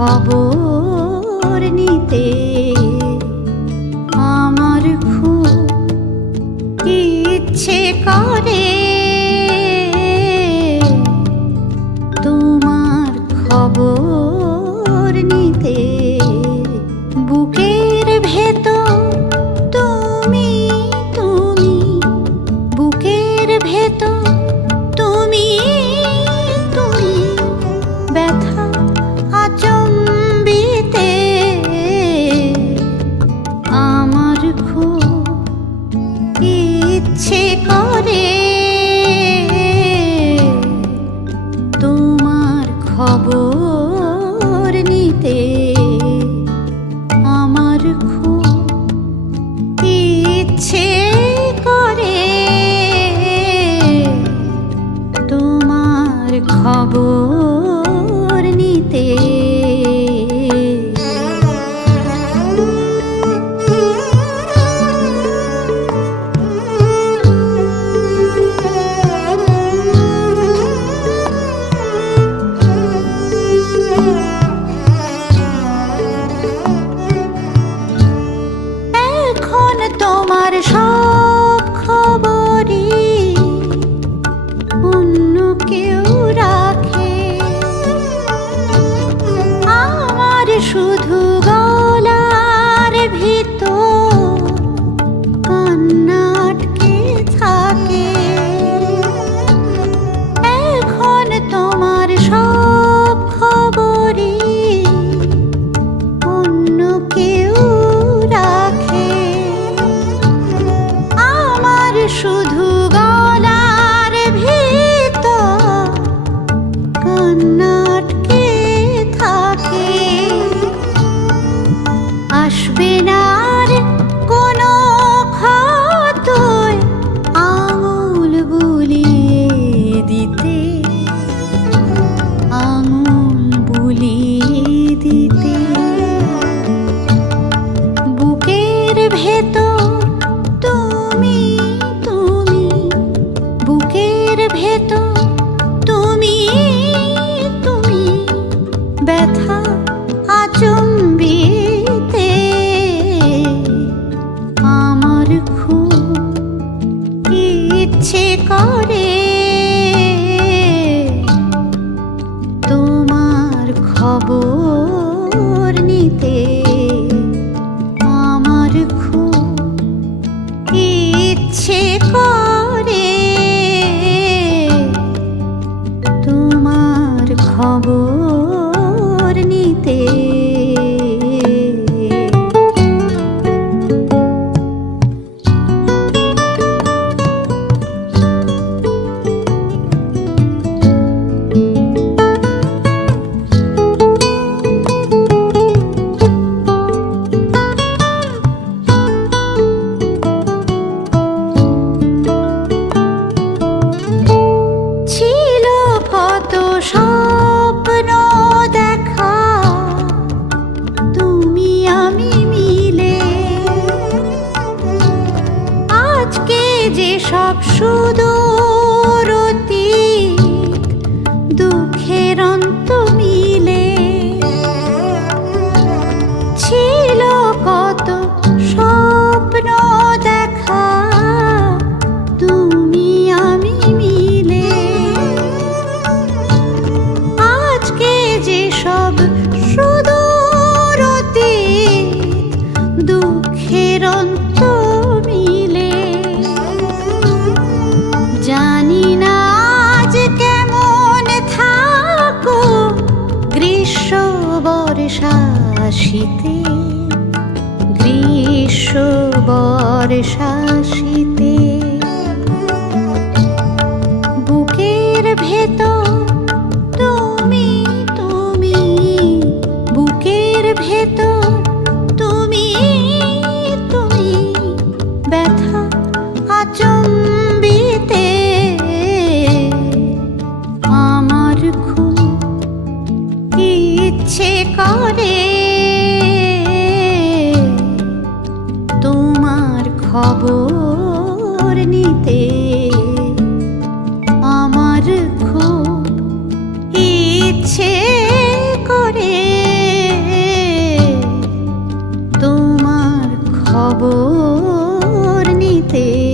খবর নিতে আমার খুব ইচ্ছে করে। তোমার খবর নিতে বুকের ভেতর তুমি তুমি, বুকের ভেতর তুমি তুমি, ব্যথা আচম্বিতে আমার খুব ইচ্ছে করে। তোমার খবর নিতে আমার খুব ইচ্ছে করে। তোমার খবর নিতে এখন তোমার সব খবরই অন্য কেউ রাখে। আমার শুধু গলার ভিতর কান্না আটকে থাকে। এখন তোমার সব খবরই অন্য কেউ রাখে। আমার শুধু গলার ভিতর কান্না আটকে থাকে। আসবে না আর কোনো ক্ষতয় আঙুল বুলিয়ে দিতে, আঙুল বুলিয়ে দিতে। বুকের ভেতর তুমি তুমি, বুকের ভেতর তুমি তুমি, ব্যথা আচম্বিতে আমার খুব ইচ্ছে করে। তোমার খবর নিতে আমার খুব ইচ্ছে করে। তোমার খবর নিতে ছিল কত স্বপ্ন দেখা তুমি আমি মিলে। আজকে যে সব সুদূর অতীত দুঃখের অন্ত মিলে। ছিল কত স্বপ্ন দেখা তুমি আমি মিলে। আজকে যে সব সুদূর অতীত দুঃখের অন্ত মিলে। জানি না আজ কেমন থাকো গ্রীষ্ম বর্ষা শীতে, গ্রীষ্ম বর্ষা শীতে। বুকের ভেতর তুমি তুমি, বুকের ভেতর তুমি তুমি, ব্যথা আচম্বিতে আমার খুব ইচ্ছে করে। তোমার খবর নিতে আমার খুব ইচ্ছে করে। খবর নিতে